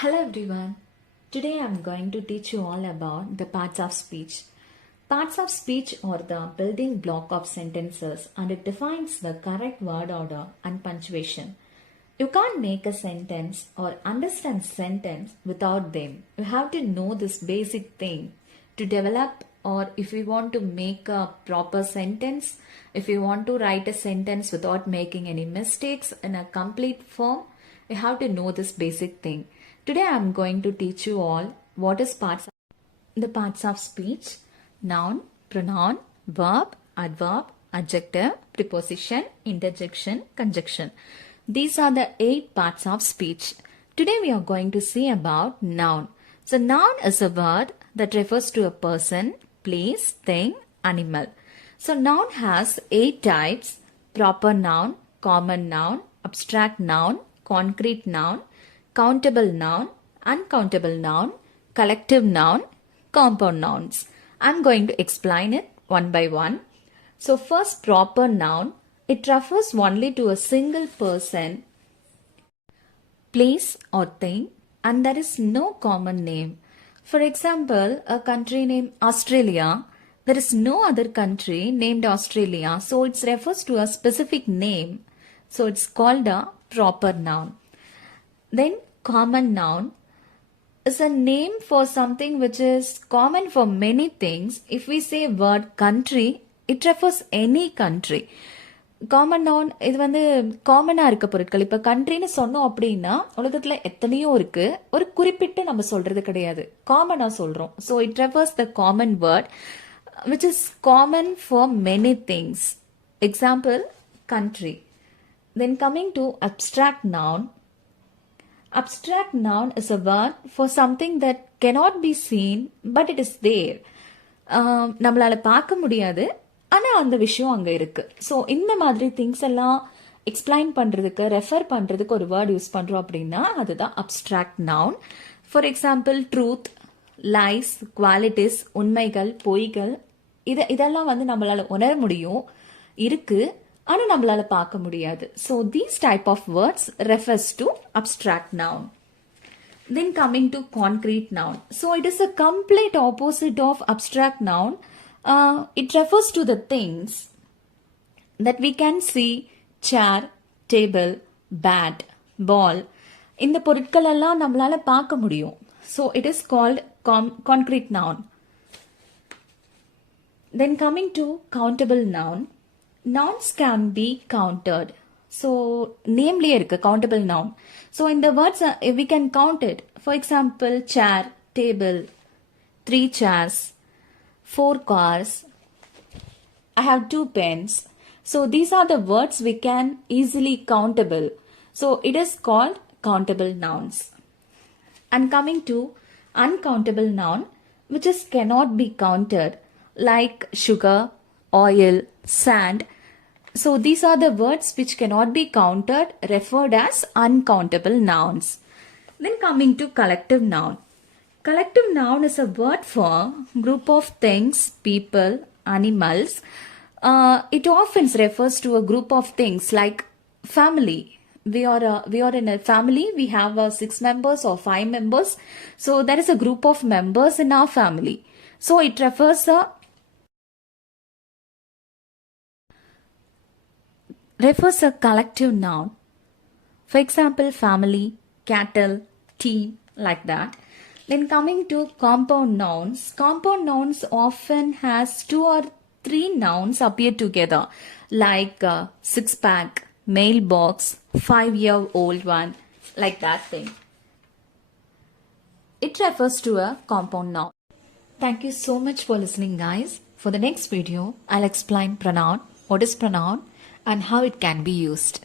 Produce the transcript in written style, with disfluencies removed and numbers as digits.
Hello everyone. Today I am going to teach you all about the parts of speech. Parts of speech are the building block of sentences and it defines the correct word order and punctuation. You can't make a sentence or understand sentence without them. You have to know this basic thing to develop, or if you want to make a proper sentence, if you want to write a sentence without making any mistakes in a complete form, you have to know this basic thing. Today I am going to teach you all what is the parts of speech: noun, pronoun, verb, adverb, adjective, preposition, interjection, conjunction. These are the 8 parts of speech. Today we are going to see about noun. So noun is a word that refers to a person, place, thing, animal. So noun has 8 types: proper noun, common noun, abstract noun, concrete noun, countable noun, uncountable noun, collective noun, compound nouns. I'm going to explain it one by one. So first, proper noun. It refers only to a single person, place or thing, and there is no common name. For example, a country named Australia, there is no other country named Australia, so it refers to a specific name. So it's called a proper noun. Then common noun is a name for something which is common for many things. If we say word country, it refers any country. Common noun இது வந்து காமனாக இருக்க பொருட்கள். இப்போ கண்ட்ரின்னு சொன்னோம் அப்படின்னா உலகத்தில் எத்தனையோ இருக்கு, ஒரு குறிப்பிட்டு நம்ம சொல்றது கிடையாது, காமனாக சொல்றோம். So it refers the common word which is common for many things. Example, country. Then coming to abstract noun. Abstract noun is a word for something that cannot be seen but it is there. நம்மளால பார்க்க முடியாது, ஆனால் அந்த விஷயம் அங்கே இருக்கு. So இந்த மாதிரி திங்ஸ் எல்லாம் எக்ஸ்பிளைன் பண்ணுறதுக்கு, ரெஃபர் பண்ணுறதுக்கு ஒரு வேர்ட் யூஸ் பண்ணுறோம் அப்படின்னா அதுதான் abstract noun. For example, truth, lies, qualities, உண்மைகள், பொய்கள், இதெல்லாம் வந்து நம்மளால உணர முடியும், இருக்கு, ஆனால் நம்மளால பார்க்க முடியாது. So these type of words refers to abstract noun. Then coming to concrete noun. So it is a complete opposite of abstract noun. It refers to the things that we can see: chair, table, bat, ball. இந்த பொருட்கள் எல்லாம் நம்மளால பார்க்க முடியும். So it is called concrete noun. Then coming to countable noun. Nouns can be counted. So namely irukku countable noun. So in the words we can count it. For example, chair, table, 3 chairs, 4 cars, I have 2 pens. So these are the words we can easily countable. So it is called countable nouns. And coming to uncountable noun, which is cannot be counted, like sugar, oil, sand. So these are the words which cannot be counted, referred as uncountable nouns. Then coming to collective noun. Collective noun is a word for group of things, people, animals. It often refers to a group of things like family. We are in a family. We have 6 members or 5 members. So there is a group of members in our family. So it refers a collective noun. For example, family, cattle, team, like that. Then coming to compound nouns. Compound nouns often has 2 or 3 nouns appear together, like 6-pack, mailbox, 5-year-old one, like that thing. It refers to a compound noun. Thank you so much for listening, guys. For the next video, I'll explain pronoun, what is pronoun, and how it can be used.